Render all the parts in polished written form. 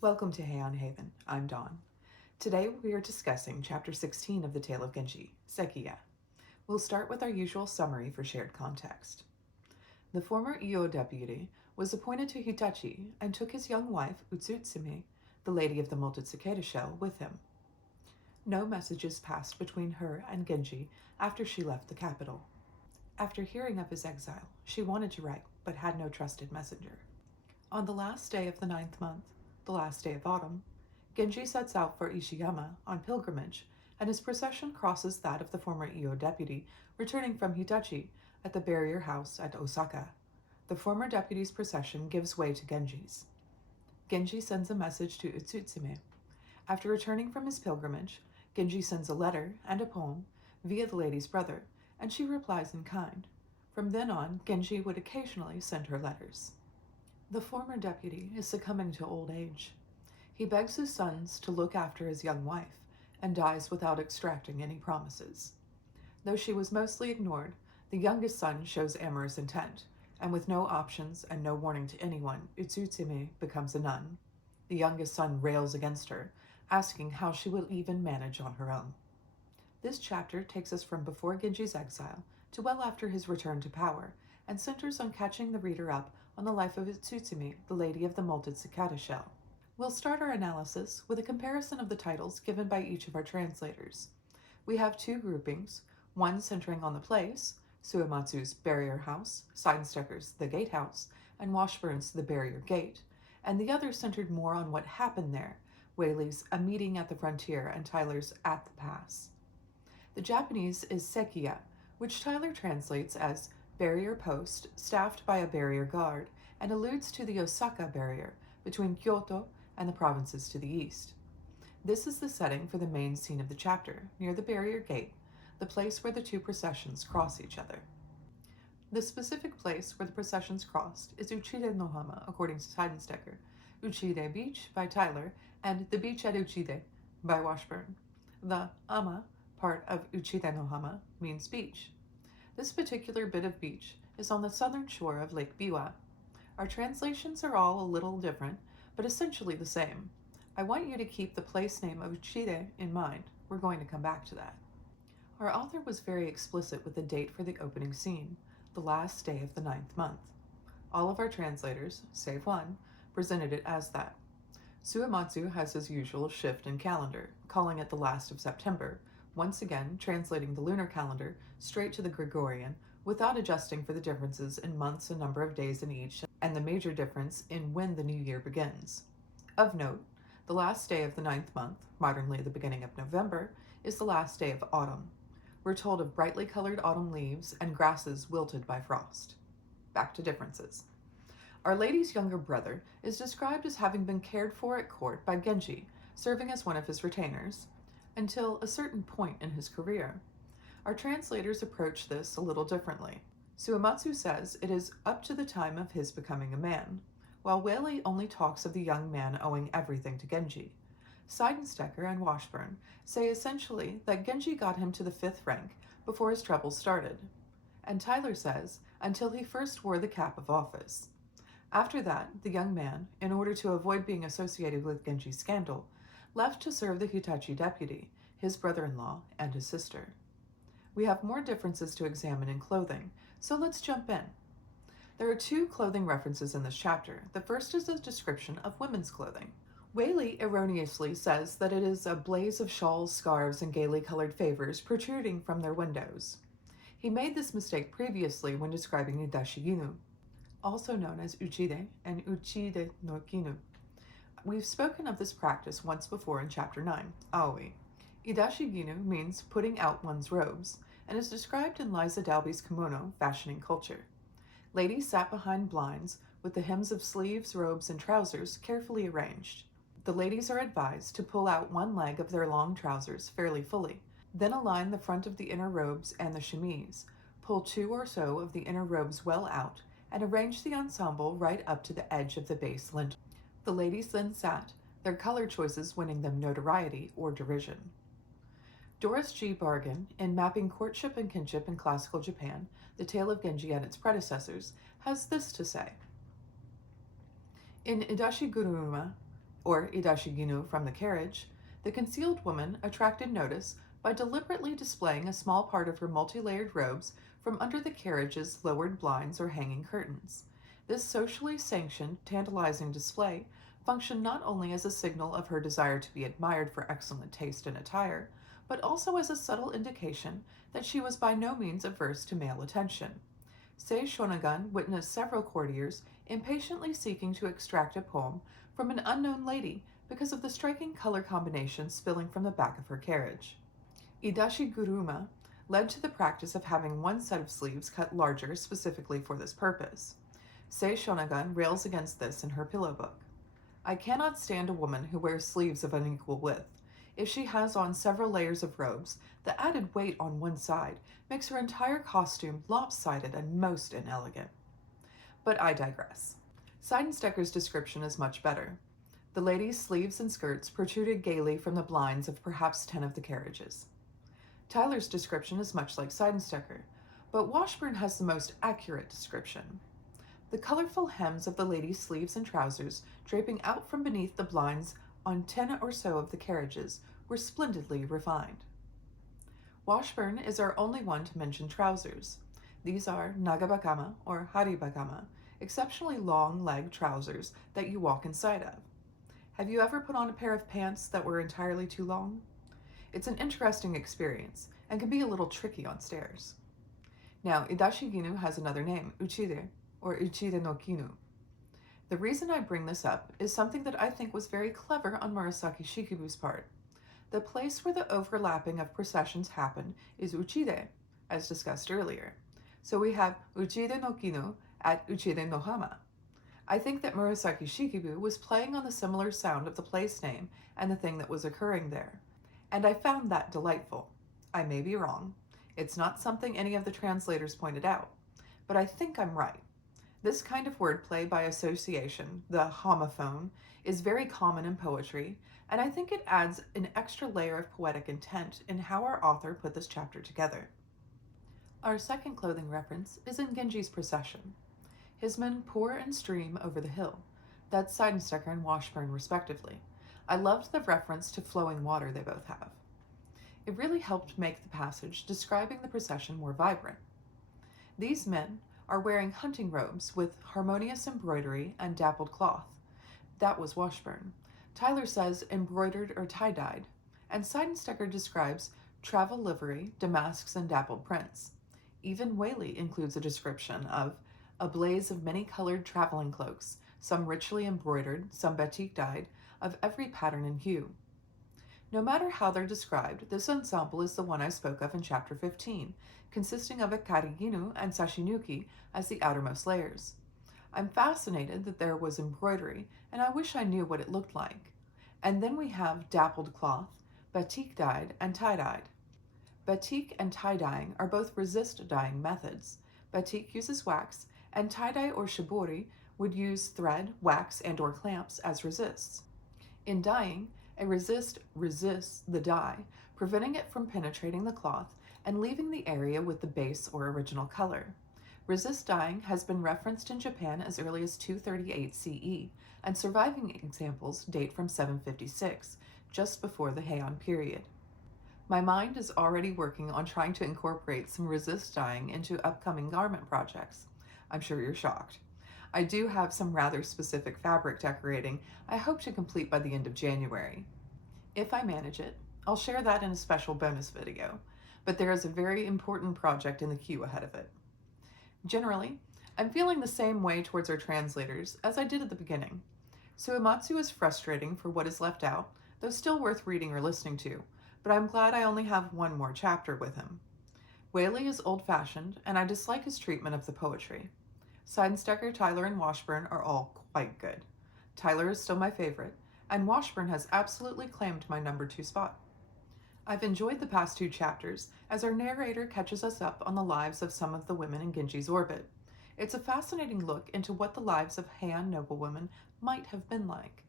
Welcome to Heian Haven. I'm Dawn. Today we are discussing Chapter 16 of the Tale of Genji, Sekiya. We'll start with our usual summary for shared context. The former Iyo deputy was appointed to Hitachi and took his young wife, Utsutsume, the lady of the molted cicada shell, with him. No messages passed between her and Genji after she left the capital. After hearing of his exile, she wanted to write, but had no trusted messenger. On the last day of the 9th month, the last day of autumn, Genji sets out for Ishiyama on pilgrimage, and his procession crosses that of the former Iyo deputy returning from Hitachi at the barrier house at Osaka. The former deputy's procession gives way to Genji's. Genji sends a message to Utsutsume. After returning from his pilgrimage, Genji sends a letter and a poem via the lady's brother, and she replies in kind. From then on, Genji would occasionally send her letters. The former deputy is succumbing to old age. He begs his sons to look after his young wife and dies without extracting any promises. Though she was mostly ignored, the youngest son shows amorous intent, and with no options and no warning to anyone, Utsutsume becomes a nun. The youngest son rails against her, asking how she will even manage on her own. This chapter takes us from before Genji's exile to well after his return to power, and centers on catching the reader up on the life of Utsutsume, the lady of the molted cicada shell. We'll start our analysis with a comparison of the titles given by each of our translators. We have two groupings, one centering on the place, Suematsu's Barrier House, Seidensticker's The Gatehouse, and Washburn's The Barrier Gate, and the other centered more on what happened there, Waley's A Meeting at the Frontier and Tyler's At the Pass. The Japanese is Sekiya, which Tyler translates as barrier post staffed by a barrier guard, and alludes to the Osaka barrier between Kyoto and the provinces to the east. This is the setting for the main scene of the chapter, near the barrier gate, the place where the two processions cross each other. The specific place where the processions crossed is Uchide no Hama, according to Seidensticker, Uchide Beach by Tyler, and the beach at Uchide by Washburn. The Ama part of Uchide no Hama means beach. This particular bit of beach is on the southern shore of Lake Biwa. Our translations are all a little different, but essentially the same. I want you to keep the place name of Uchide in mind. We're going to come back to that. Our author was very explicit with the date for the opening scene, the last day of the 9th month. All of our translators, save one, presented it as that. Suematsu has his usual shift in calendar, calling it the last of September, once again translating the lunar calendar straight to the Gregorian without adjusting for the differences in months and number of days in each, and the major difference in when the new year begins. Of note, the last day of the 9th month, modernly the beginning of November, is the last day of autumn. We're told of brightly colored autumn leaves and grasses wilted by frost. Back to differences. Our lady's younger brother is described as having been cared for at court by Genji, serving as one of his retainers, until a certain point in his career. Our translators approach this a little differently. Suematsu says it is up to the time of his becoming a man, while Waley only talks of the young man owing everything to Genji. Seidensticker and Washburn say essentially that Genji got him to the 5th rank before his troubles started, and Tyler says until he first wore the cap of office. After that, the young man, in order to avoid being associated with Genji's scandal, left to serve the Hitachi deputy, his brother-in-law, and his sister. We have more differences to examine in clothing, so let's jump in. There are two clothing references in this chapter. The first is a description of women's clothing. Waley erroneously says that it is a blaze of shawls, scarves, and gaily colored favors protruding from their windows. He made this mistake previously when describing Idashiginu, also known as Uchide and Uchide no Kinu. We've spoken of this practice once before in Chapter 9, Aoi. Idashiginu means putting out one's robes, and is described in Liza Dalby's Kimono, Fashioning Culture. Ladies sat behind blinds with the hems of sleeves, robes, and trousers carefully arranged. The ladies are advised to pull out one leg of their long trousers fairly fully, then align the front of the inner robes and the chemise, pull 2 or so of the inner robes well out, and arrange the ensemble right up to the edge of the base lintel. The ladies then sat, their color choices winning them notoriety or derision. Doris G. Bargen, in Mapping Courtship and Kinship in Classical Japan, The Tale of Genji and Its Predecessors, has this to say. In Idashiguruma, or idashiginu from the carriage, the concealed woman attracted notice by deliberately displaying a small part of her multi-layered robes from under the carriage's lowered blinds or hanging curtains. This socially sanctioned, tantalizing display functioned not only as a signal of her desire to be admired for excellent taste in attire, but also as a subtle indication that she was by no means averse to male attention. Shonagon witnessed several courtiers impatiently seeking to extract a poem from an unknown lady because of the striking color combinations spilling from the back of her carriage. Idashiguruma led to the practice of having one set of sleeves cut larger specifically for this purpose. Shonagon rails against this in her pillow book. I cannot stand a woman who wears sleeves of unequal width. If she has on several layers of robes, the added weight on one side makes her entire costume lopsided and most inelegant. But I digress. Seidensticker's description is much better. The lady's sleeves and skirts protruded gaily from the blinds of perhaps 10 of the carriages. Tyler's description is much like Seidensticker, but Washburn has the most accurate description. The colorful hems of the lady's sleeves and trousers draping out from beneath the blinds on 10 or so of the carriages were splendidly refined. Washburn is our only one to mention trousers. These are nagabakama or haribakama, exceptionally long leg trousers that you walk inside of. Have you ever put on a pair of pants that were entirely too long? It's an interesting experience and can be a little tricky on stairs. Now, idashiginu has another name, uchide, or uchide no kinu. The reason I bring this up is something that I think was very clever on Murasaki Shikibu's part. The place where the overlapping of processions happen is uchide, as discussed earlier. So we have uchide no kinu at uchide no hama. I think that Murasaki Shikibu was playing on the similar sound of the place name and the thing that was occurring there. And I found that delightful. I may be wrong. It's not something any of the translators pointed out, but I think I'm right. This kind of wordplay by association, the homophone, is very common in poetry, and I think it adds an extra layer of poetic intent in how our author put this chapter together. Our second clothing reference is in Genji's procession. His men pour and stream over the hill. That's Seidensticker and Washburn, respectively. I loved the reference to flowing water they both have. It really helped make the passage describing the procession more vibrant. These men are wearing hunting robes with harmonious embroidery and dappled cloth. That was Washburn. Tyler says embroidered or tie-dyed, and Seidensticker describes travel livery, damasks, and dappled prints. Even Waley includes a description of a blaze of many-colored traveling cloaks, some richly embroidered, some batik-dyed, of every pattern and hue. No matter how they're described, this ensemble is the one I spoke of in Chapter 15, consisting of a kariginu and sashinuki as the outermost layers. I'm fascinated that there was embroidery, and I wish I knew what it looked like. And then we have dappled cloth, batik-dyed, and tie-dyed. Batik and tie-dyeing are both resist dyeing methods. Batik uses wax, and tie-dye or shibori would use thread, wax, and or clamps as resists. In dyeing, a resist resists the dye, preventing it from penetrating the cloth and leaving the area with the base or original color. Resist dyeing has been referenced in Japan as early as 238 CE, and surviving examples date from 756, just before the Heian period. My mind is already working on trying to incorporate some resist dyeing into upcoming garment projects. I'm sure you're shocked. I do have some rather specific fabric decorating I hope to complete by the end of January. If I manage it, I'll share that in a special bonus video, but there is a very important project in the queue ahead of it. Generally, I'm feeling the same way towards our translators as I did at the beginning. Suematsu is frustrating for what is left out, though still worth reading or listening to, but I'm glad I only have one more chapter with him. Waley is old-fashioned, and I dislike his treatment of the poetry. Seidensticker, Tyler, and Washburn are all quite good. Tyler is still my favorite, and Washburn has absolutely claimed my number 2 spot. I've enjoyed the past 2 chapters as our narrator catches us up on the lives of some of the women in Genji's orbit. It's a fascinating look into what the lives of Heian noblewomen might have been like.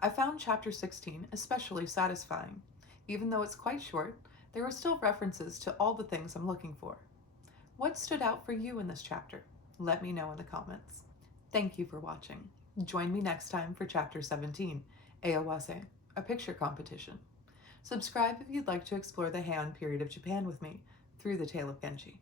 I found chapter 16 especially satisfying. Even though it's quite short, there were still references to all the things I'm looking for. What stood out for you in this chapter? Let me know in the comments. Thank you for watching. Join me next time for chapter 17, Eowase, a picture competition. Subscribe if you'd like to explore the Heian period of Japan with me through the Tale of Genji.